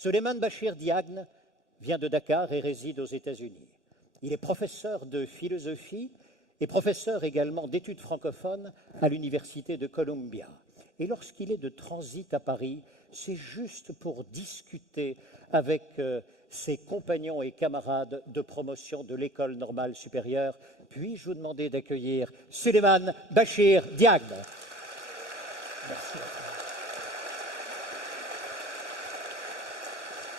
Souleymane Bachir Diagne vient de Dakar et réside aux États-Unis. Il est professeur de philosophie et professeur également d'études francophones à l'Université de Columbia. Et lorsqu'il est de transit à Paris, c'est juste pour discuter avec ses compagnons et camarades de promotion de l'École normale supérieure. Puis-je vous demander d'accueillir Souleymane Bachir Diagne. Merci.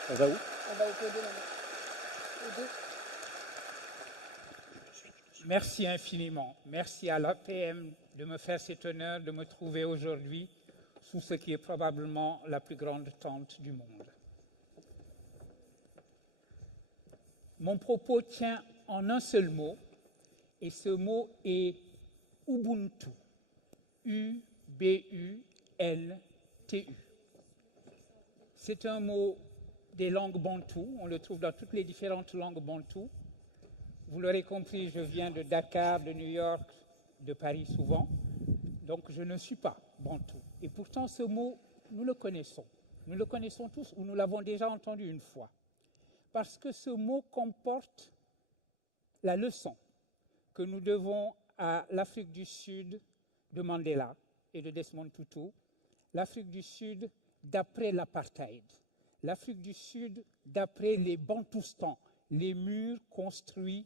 On va où? On va au deux. Merci infiniment. Merci à l'APM de me faire cet honneur de me trouver aujourd'hui sous ce qui est probablement la plus grande tente du monde. Mon propos tient en un seul mot, et ce mot est Ubuntu. U-B-U-N-T-U. C'est un mot des langues bantoues, on le trouve dans toutes les différentes langues bantoues. Vous l'aurez compris, je viens de Dakar, de New York, de Paris souvent, donc je ne suis pas bantou. Et pourtant, ce mot, nous le connaissons. Nous le connaissons tous, ou nous l'avons déjà entendu une fois. Parce que ce mot comporte la leçon que nous devons à l'Afrique du Sud de Mandela et de Desmond Tutu, l'Afrique du Sud d'après l'apartheid, l'Afrique du Sud d'après les Bantoustans, les murs construits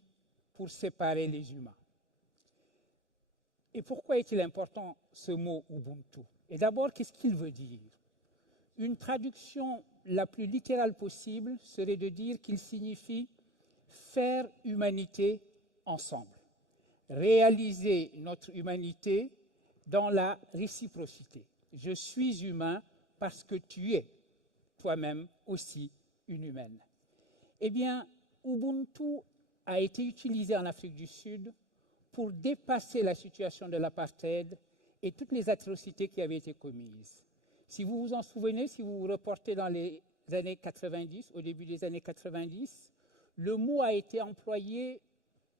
pour séparer les humains. Et pourquoi est-il important ce mot Ubuntu? Et d'abord, qu'est-ce qu'il veut dire? Une traduction la plus littérale possible serait de dire qu'il signifie faire humanité ensemble, réaliser notre humanité dans la réciprocité. Je suis humain parce que tu es toi-même aussi une humaine. Eh bien, Ubuntu a été utilisé en Afrique du Sud pour dépasser la situation de l'apartheid et toutes les atrocités qui avaient été commises. Si vous vous en souvenez, si vous vous reportez dans les années 90, au début des années 90, le mot a été employé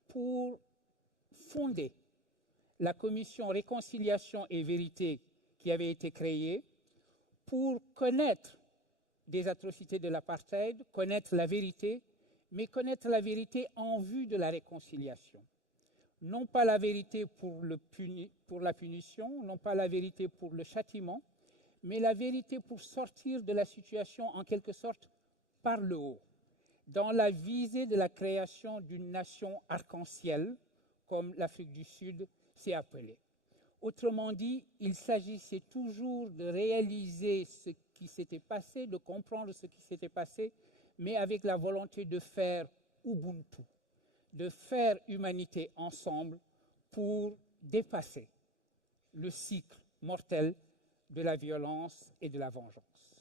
pour fonder la commission Réconciliation et Vérité qui avait été créée pour connaître des atrocités de l'apartheid, connaître la vérité, mais connaître la vérité en vue de la réconciliation. Non pas la vérité pour la punition, non pas la vérité pour le châtiment, mais la vérité pour sortir de la situation en quelque sorte par le haut, dans la visée de la création d'une nation arc-en-ciel, comme l'Afrique du Sud s'est appelée. Autrement dit, il s'agissait toujours de réaliser ce qui s'était passé, de comprendre ce qui s'était passé, mais avec la volonté de faire Ubuntu, de faire humanité ensemble pour dépasser le cycle mortel de la violence et de la vengeance.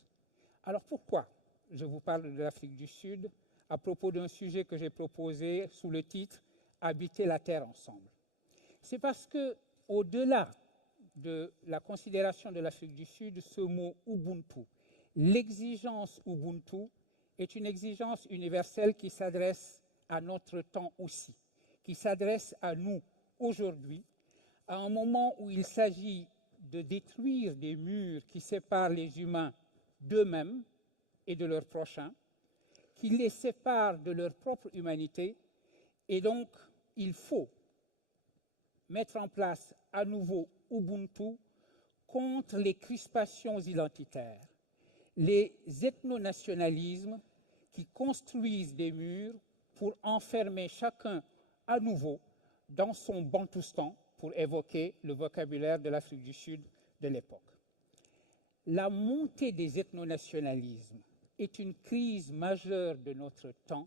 Alors pourquoi je vous parle de l'Afrique du Sud à propos d'un sujet que j'ai proposé sous le titre « Habiter la Terre ensemble ». C'est parce que, au-delà de la considération de l'Afrique du Sud, ce mot Ubuntu, l'exigence Ubuntu, est une exigence universelle qui s'adresse à notre temps aussi, qui s'adresse à nous aujourd'hui, à un moment où il s'agit de détruire des murs qui séparent les humains d'eux-mêmes et de leurs prochains, qui les séparent de leur propre humanité, et donc il faut mettre en place à nouveau Ubuntu contre les crispations identitaires, les ethnonationalismes qui construisent des murs pour enfermer chacun à nouveau dans son bantoustan, pour évoquer le vocabulaire de l'Afrique du Sud de l'époque. La montée des ethnonationalismes est une crise majeure de notre temps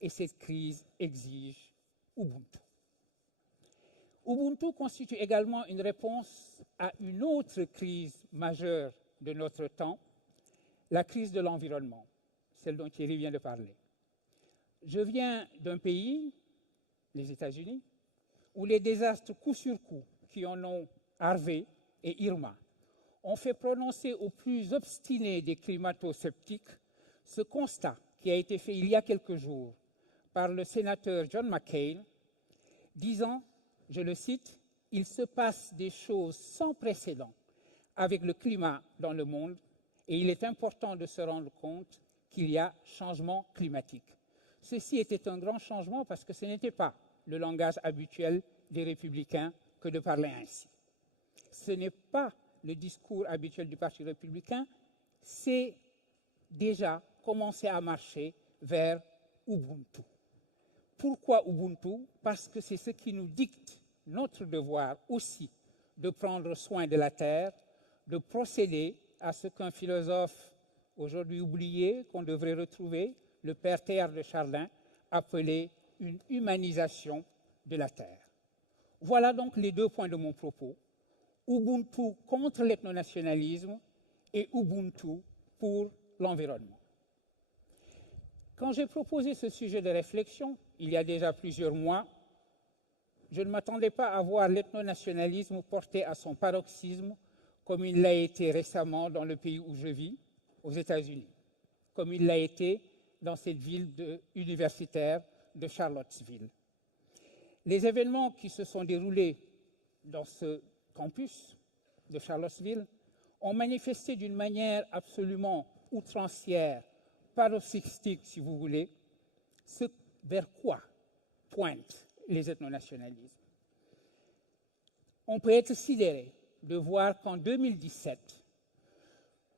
et cette crise exige Ubuntu. Ubuntu constitue également une réponse à une autre crise majeure de notre temps, la crise de l'environnement, celle dont Thierry vient de parler. Je viens d'un pays, les États-Unis, où les désastres coup sur coup, qui en ont Harvey et Irma, ont fait prononcer aux plus obstinés des climato-sceptiques ce constat qui a été fait il y a quelques jours par le sénateur John McCain, disant, je le cite, « Il se passe des choses sans précédent avec le climat dans le monde et il est important de se rendre compte qu'il y a changement climatique. Ceci était un grand changement parce que ce n'était pas le langage habituel des républicains que de parler ainsi. Ce n'est pas le discours habituel du Parti républicain, c'est déjà commencer à marcher vers Ubuntu. Pourquoi Ubuntu? Parce que c'est ce qui nous dicte notre devoir aussi de prendre soin de la terre, de procéder à ce qu'un philosophe aujourd'hui oublié, qu'on devrait retrouver, le père Théard de Chardin, appelait une humanisation de la terre. Voilà donc les deux points de mon propos. Ubuntu contre l'ethnonationalisme et Ubuntu pour l'environnement. Quand j'ai proposé ce sujet de réflexion, il y a déjà plusieurs mois, je ne m'attendais pas à voir l'ethnonationalisme porté à son paroxysme comme il l'a été récemment dans le pays où je vis, aux États-Unis, comme il l'a été dans cette ville universitaire de Charlottesville. Les événements qui se sont déroulés dans ce campus de Charlottesville ont manifesté d'une manière absolument outrancière, paroxystique si vous voulez, ce vers quoi pointent les ethnonationalismes. On peut être sidéré de voir qu'en 2017,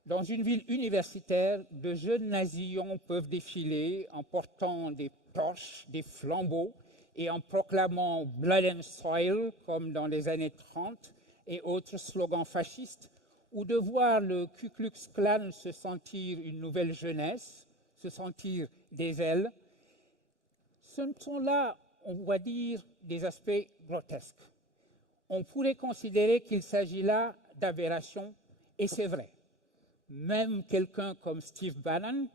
dans une ville universitaire, de jeunes nazillons peuvent défiler en portant des torches, des flambeaux et en proclamant « Blood and Soil » comme dans les années 30 et autres slogans fascistes, ou de voir le Ku Klux Klan se sentir une nouvelle jeunesse, se sentir des ailes. Ce sont là, on va dire, des aspects grotesques. On pourrait considérer qu'il s'agit là d'aberrations, et c'est vrai. Même quelqu'un comme Steve Bannon,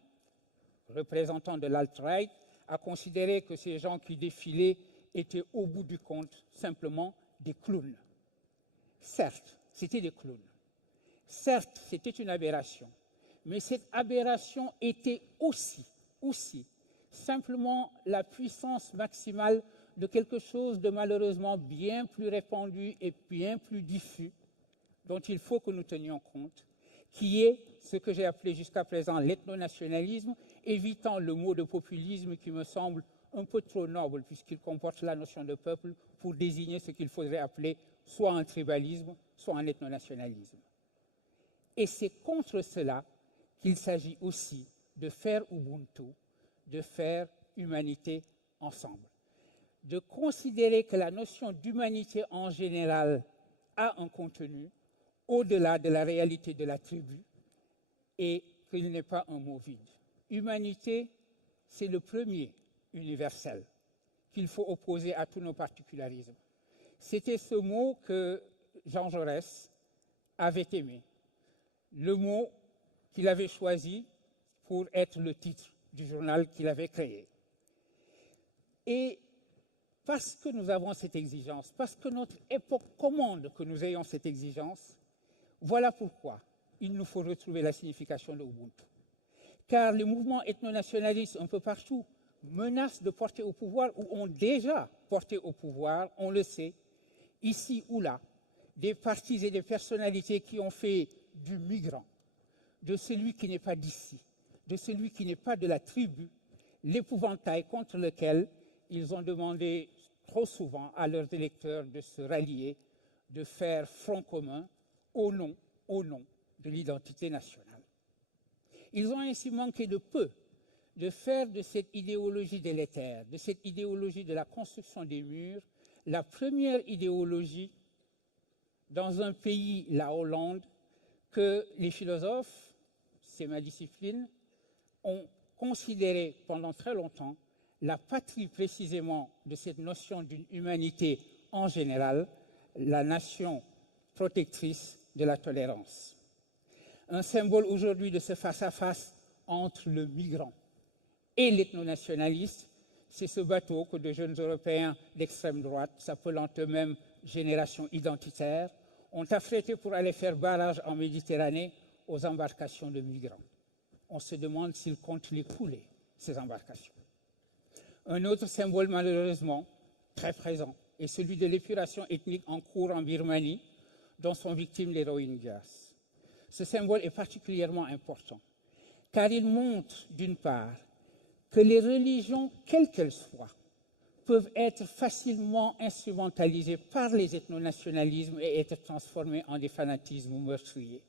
représentant de l'alt-right, a considéré que ces gens qui défilaient étaient au bout du compte simplement des clowns. Certes, c'était des clowns. Certes, c'était une aberration. Mais cette aberration était aussi simplement la puissance maximale de quelque chose de malheureusement bien plus répandu et bien plus diffus, dont il faut que nous tenions compte, qui est ce que j'ai appelé jusqu'à présent l'ethnonationalisme, évitant le mot de populisme qui me semble un peu trop noble puisqu'il comporte la notion de peuple pour désigner ce qu'il faudrait appeler soit un tribalisme, soit un ethnonationalisme. Et c'est contre cela qu'il s'agit aussi de faire Ubuntu, de faire humanité ensemble, de considérer que la notion d'humanité en général a un contenu au-delà de la réalité de la tribu et qu'il n'est pas un mot vide. Humanité, c'est le premier universel qu'il faut opposer à tous nos particularismes. C'était ce mot que Jean Jaurès avait aimé, le mot qu'il avait choisi pour être le titre du journal qu'il avait créé. Et parce que nous avons cette exigence, parce que notre époque commande que nous ayons cette exigence, voilà pourquoi il nous faut retrouver la signification de Ubuntu. Car les mouvements ethnonationalistes un peu partout menacent de porter au pouvoir ou ont déjà porté au pouvoir, on le sait, ici ou là, des partis et des personnalités qui ont fait du migrant, de celui qui n'est pas d'ici, de celui qui n'est pas de la tribu, l'épouvantail contre lequel ils ont demandé trop souvent à leurs électeurs de se rallier, de faire front commun au nom de l'identité nationale. Ils ont ainsi manqué de peu de faire de cette idéologie délétère, de cette idéologie de la construction des murs, la première idéologie dans un pays, la Hollande, que les philosophes, c'est ma discipline, ont considéré pendant très longtemps la patrie précisément de cette notion d'une humanité en général, la nation protectrice de la tolérance. Un symbole aujourd'hui de ce face-à-face entre le migrant et l'ethnonationaliste, c'est ce bateau que de jeunes Européens d'extrême droite, s'appelant eux-mêmes génération identitaire, ont affrété pour aller faire barrage en Méditerranée aux embarcations de migrants. On se demande s'ils comptent les couler, ces embarcations. Un autre symbole malheureusement très présent est celui de l'épuration ethnique en cours en Birmanie, dont sont victimes les Rohingyas. Ce symbole est particulièrement important, car il montre, d'une part, que les religions, quelles qu'elles soient, peuvent être facilement instrumentalisées par les ethnonationalismes et être transformées en des fanatismes meurtriers.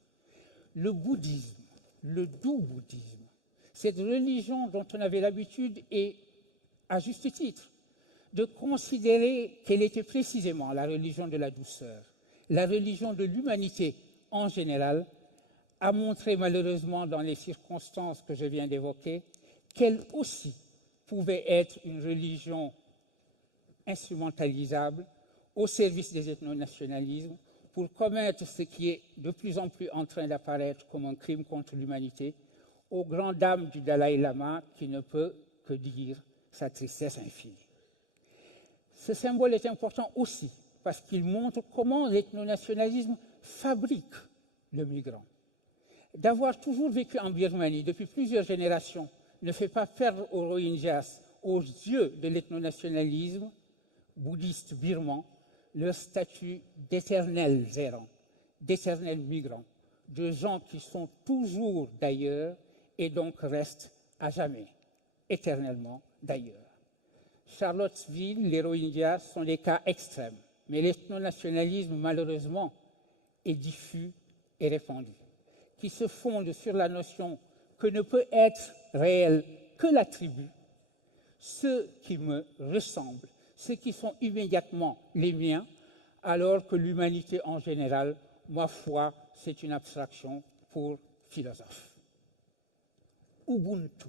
Le bouddhisme, le doux bouddhisme, cette religion dont on avait l'habitude, et à juste titre, de considérer qu'elle était précisément la religion de la douceur, la religion de l'humanité en général, a montré malheureusement dans les circonstances que je viens d'évoquer qu'elle aussi pouvait être une religion instrumentalisable au service des ethnonationalismes pour commettre ce qui est de plus en plus en train d'apparaître comme un crime contre l'humanité, aux grandes dames du Dalai Lama qui ne peut que dire sa tristesse infinie. Ce symbole est important aussi parce qu'il montre comment l'ethnonationalisme fabrique le migrant. D'avoir toujours vécu en Birmanie depuis plusieurs générations ne fait pas perdre aux Rohingyas, aux yeux de l'ethnonationalisme bouddhiste birman, leur statut d'éternels errants, d'éternels migrants, de gens qui sont toujours d'ailleurs et donc restent à jamais, éternellement d'ailleurs. Charlottesville, les Rohingyas sont des cas extrêmes, mais l'ethnonationalisme, malheureusement, est diffus et répandu, qui se fonde sur la notion que ne peut être réel que la tribu, ceux qui me ressemblent, ceux qui sont immédiatement les miens, alors que l'humanité en général, ma foi, c'est une abstraction pour philosophes. Ubuntu,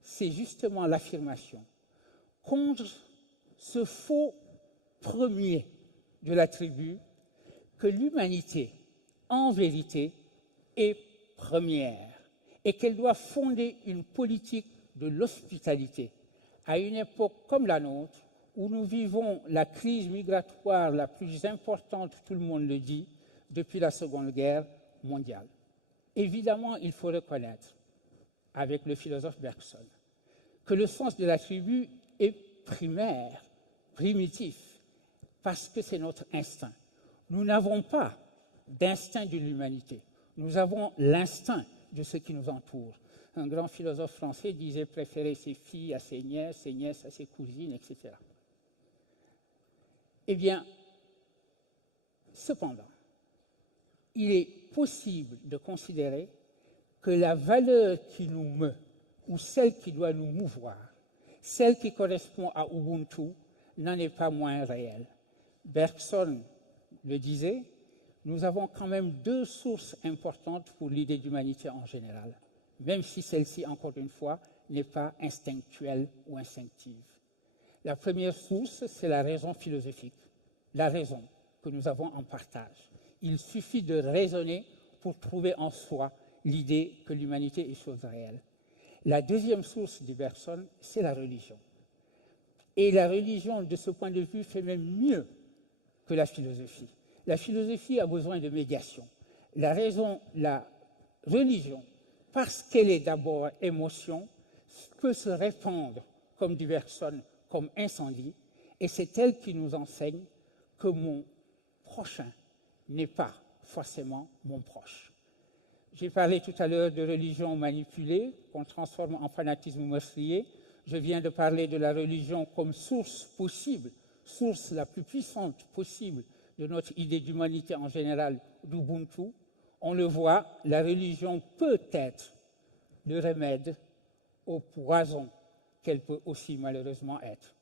c'est justement l'affirmation contre ce faux premier de la tribu que l'humanité, en vérité, est première et qu'elle doit fonder une politique de l'hospitalité à une époque comme la nôtre où nous vivons la crise migratoire la plus importante, tout le monde le dit, depuis la Seconde Guerre mondiale. Évidemment, il faut reconnaître, avec le philosophe Bergson, que le sens de la tribu est primaire, primitif, parce que c'est notre instinct. Nous n'avons pas d'instinct de l'humanité. Nous avons l'instinct de ce qui nous entoure. Un grand philosophe français disait préférer ses filles à ses nièces à ses cousines, etc. Eh bien, cependant, il est possible de considérer que la valeur qui nous meut, ou celle qui doit nous mouvoir, celle qui correspond à Ubuntu, n'en est pas moins réelle. Bergson le disait, nous avons quand même deux sources importantes pour l'idée d'humanité en général, même si celle-ci, encore une fois, n'est pas instinctuelle ou instinctive. La première source, c'est la raison philosophique, la raison que nous avons en partage. Il suffit de raisonner pour trouver en soi l'idée que l'humanité est chose réelle. La deuxième source de Bergson, c'est la religion. Et la religion, de ce point de vue, fait même mieux que la philosophie. La philosophie a besoin de médiation. La religion, parce qu'elle est d'abord émotion, peut se répandre, comme dit Bergson, comme incendie, et c'est elle qui nous enseigne que mon prochain n'est pas forcément mon proche. J'ai parlé tout à l'heure de religion manipulée, qu'on transforme en fanatisme meurtrier. Je viens de parler de la religion comme source possible, source la plus puissante possible de notre idée d'humanité en général, d'Ubuntu. On le voit, la religion peut être le remède au poison qu'elle peut aussi malheureusement être.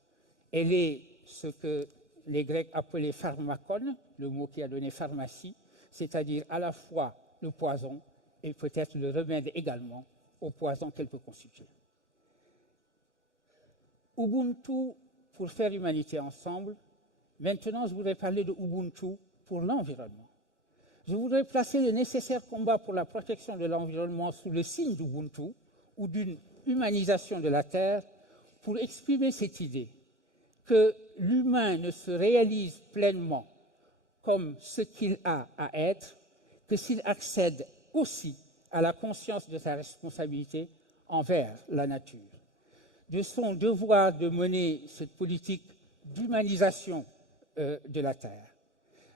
Elle est ce que les Grecs appelaient pharmakon, le mot qui a donné pharmacie, c'est-à-dire à la fois le poison et peut-être le remède également au poison qu'elle peut constituer. Ubuntu pour faire humanité ensemble. Maintenant, je voudrais parler de Ubuntu pour l'environnement. Je voudrais placer le nécessaire combat pour la protection de l'environnement sous le signe d'Ubuntu ou d'une humanisation de la Terre pour exprimer cette idée que l'humain ne se réalise pleinement comme ce qu'il a à être que s'il accède aussi à la conscience de sa responsabilité envers la nature, de son devoir de mener cette politique d'humanisation de la Terre.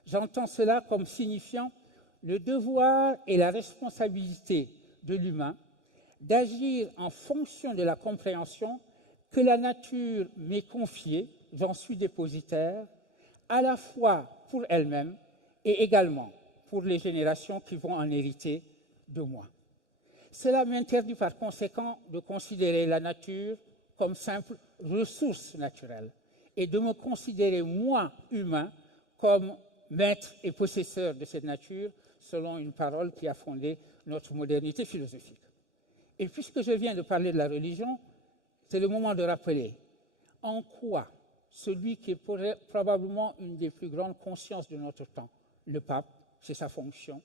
J'entends cela comme signifiant le devoir et la responsabilité de l'humain d'agir en fonction de la compréhension que la nature m'est confiée, j'en suis dépositaire, à la fois pour elle-même et également pour les générations qui vont en hériter de moi. Cela m'interdit par conséquent de considérer la nature comme simple ressource naturelle et de me considérer, moi, humain, comme maître et possesseur de cette nature, selon une parole qui a fondé notre modernité philosophique. Et puisque je viens de parler de la religion, c'est le moment de rappeler en quoi celui qui est probablement une des plus grandes consciences de notre temps, le pape, c'est sa fonction,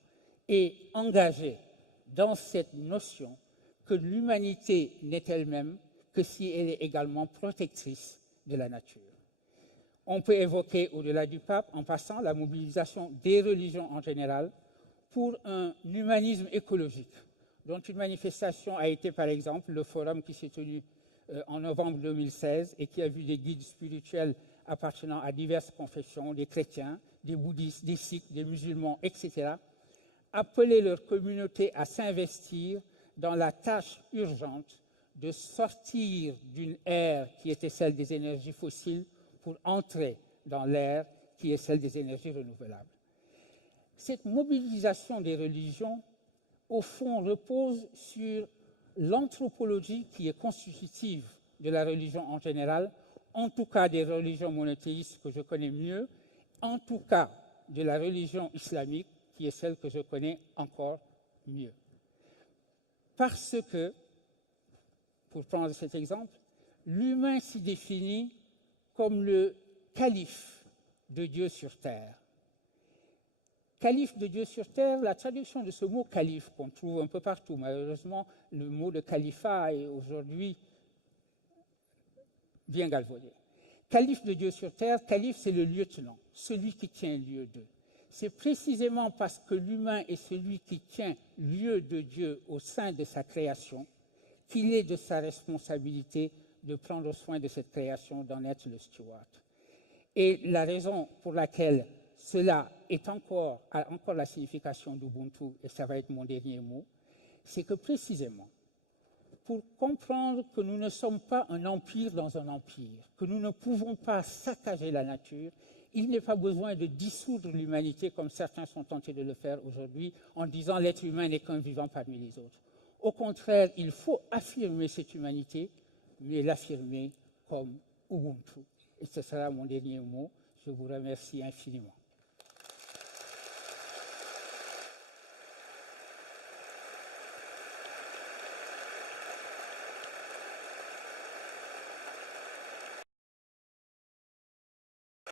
est engagé dans cette notion que l'humanité n'est elle-même que si elle est également protectrice de la nature. On peut évoquer, au-delà du pape, en passant, la mobilisation des religions en général pour un humanisme écologique, dont une manifestation a été, par exemple, le forum qui s'est tenu en novembre 2016 et qui a vu des guides spirituels appartenant à diverses confessions, des chrétiens, des bouddhistes, des sikhs, des musulmans, etc., appeler leur communauté à s'investir dans la tâche urgente de sortir d'une ère qui était celle des énergies fossiles pour entrer dans l'ère qui est celle des énergies renouvelables. Cette mobilisation des religions, au fond, repose sur l'anthropologie qui est constitutive de la religion en général, en tout cas des religions monothéistes que je connais mieux, en tout cas de la religion islamique qui est celle que je connais encore mieux. Parce que, pour prendre cet exemple, l'humain s'y définit comme le calife de Dieu sur terre. Calife de Dieu sur terre, la traduction de ce mot calife qu'on trouve un peu partout, malheureusement, le mot de califat est aujourd'hui bien galvaudé. Calife de Dieu sur terre, calife c'est le lieutenant, celui qui tient lieu d'eux. C'est précisément parce que l'humain est celui qui tient lieu de Dieu au sein de sa création qu'il est de sa responsabilité de prendre soin de cette création, d'en être le steward. Et la raison pour laquelle cela a encore la signification d'Ubuntu, et ça va être mon dernier mot, c'est que précisément, pour comprendre que nous ne sommes pas un empire dans un empire, que nous ne pouvons pas saccager la nature, il n'est pas besoin de dissoudre l'humanité comme certains sont tentés de le faire aujourd'hui en disant l'être humain n'est qu'un vivant parmi les autres. Au contraire, il faut affirmer cette humanité, mais l'affirmer comme Ubuntu. Et ce sera mon dernier mot. Je vous remercie infiniment.